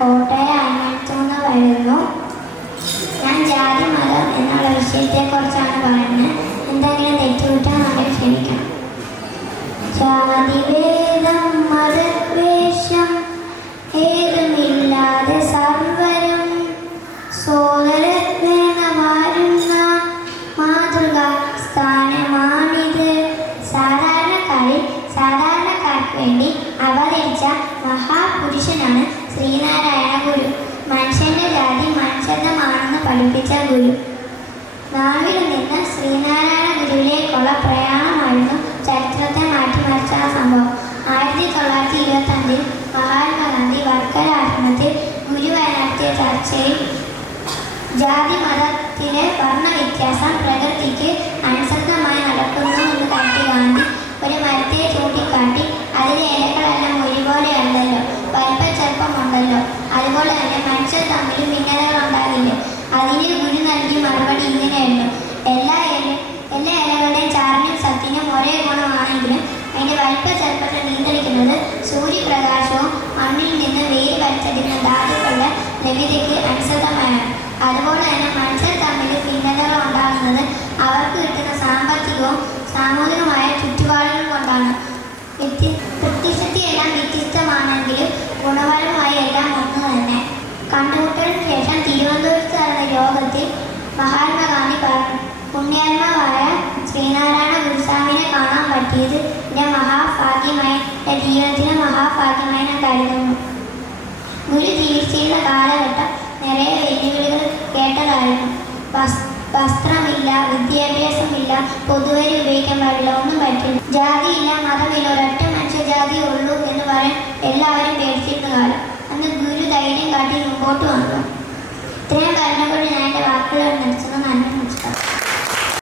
കോട്ടയം അയൽത്തുനിന്ന് വരുന്നു. ഞാൻ ജാതി മതം എന്നുള്ള വിഷയത്തെക്കുറിച്ചാണ് പറയുന്നത്. എന്തെങ്കിലും തെറ്റുകുറ്റാൻ നമ്മൾ ക്ഷമിക്കണം. ജാതിഭേദം മതദ്വേഷം ഏതുമില്ലാതെ സർവരും സോദരത്വേന വാഴുന്ന മാതൃക സ്ഥാനമാണിത്. സാധാരണക്കാർക്ക് വേണ്ടി അവതരിച്ച മഹാപുരുഷനാണ് ശ്രീനാരായണ ഗുരു. മനുഷ്യന്റെ ജാതി മനുഷ്യത്വമാണെന്ന് പഠിപ്പിച്ച ഗുരു. നാവിൽ നിന്ന് ശ്രീനാരായണ ഗുരുവിലേക്കുള്ള പ്രയാണമായിരുന്നു ചരിത്രത്തെ മാറ്റിമറിച്ച സംഭവം. 1925 മഹാത്മാഗാന്ധി വർക്കല ആശ്രമത്തിൽ ഗുരുവായി നടത്തിയ ചർച്ചയിൽ ജാതി മതത്തിലെ വർണ്ണവ്യത്യാസം പ്രകൃതിക്ക് അനുസൃതമായി നടക്കുന്നു എന്ന് കാട്ടി ഗാന്ധി ഒരു മരത്തെ ചൂണ്ടിക്കാട്ടി അതിലെ ഇലകളെല്ലാം ഒരുപോലെ അല്ലല്ലോ, വലിപ്പച്ചെറുപ്പമുണ്ടല്ലോ, അതുപോലെ തന്നെ മനുഷ്യർ തമ്മിൽ ഭിന്നതകൾ ഉണ്ടാകില്ലേ. അതിന് ഗുരു നൽകിയ മറുപടി ഇങ്ങനെയായിരുന്നു: എല്ലാ ഇലകളുടെയും ചാറിനും സത്തിനും ഒരേ ഗുണമാണെങ്കിലും അതിൻ്റെ വലിപ്പച്ചെറുപ്പത്തെ നിയന്ത്രിക്കുന്നത് സൂര്യപ്രകാശവും മണ്ണിൽ നിന്ന് വെയിൽ വലിച്ചെടുക്കുന്ന ധാതുക്കളുടെ ലഭ്യതയ്ക്ക് അനുസൃതമാണ്. അതുപോലെ തന്നെ മനുഷ്യർ തമ്മിൽ ഭിന്നതകൾ ഉണ്ടാകുന്നത് അവർക്ക് കിട്ടുന്ന സാമ്പത്തികവും സാമൂഹികവുമായ ചുറ്റുപാടുകൾ കൊണ്ടാണ്. പ്രത്യക്ഷത്തിയെല്ലാം വ്യത്യസ്തമാണെങ്കിലും ഗുണപരമായി എല്ലാം ഒന്ന് തന്നെ. കണ്ടുമുട്ടലിന് ശേഷം തിരുവനന്തപുരത്ത് നടന്ന യോഗത്തിൽ മഹാത്മാഗാന്ധി പറഞ്ഞു: പുണ്യാത്മാവായ ശ്രീനാരായണ ഗുരുസ്വാമിനെ കാണാൻ പറ്റിയത് എൻ്റെ മഹാഭാഗ്യമായി, എൻ്റെ ജീവിതത്തിലെ മഹാഭാഗ്യമായി ഞാൻ കരുതുന്നു. ഗുരു ജീവിച്ചിരുന്ന കാലഘട്ടം നിറയെ വെല്ലുവിളികൾ കേട്ടതായിരുന്നു. വസ്ത്രമില്ല, വിദ്യാഭ്യാസമില്ല, പൊതുവരി ഉപയോഗിക്കാൻ പാടില്ല, ഒന്നും പറ്റില്ല. ജാതിയില്ല, മതമില്ല, ഒരൊറ്റ മനുഷ്യജാതിയേ ഉള്ളൂ എന്ന് പറയാൻ എല്ലാവരും പേടിച്ചിരുന്ന കാലം. അന്ന് ഗുരു ധൈര്യം കാട്ടി മുമ്പോട്ട് വന്നു. ഇത്രയും പറഞ്ഞുകൊണ്ട് ഞാൻ എൻ്റെ വാക്കുകൾ നിർത്തുന്നു.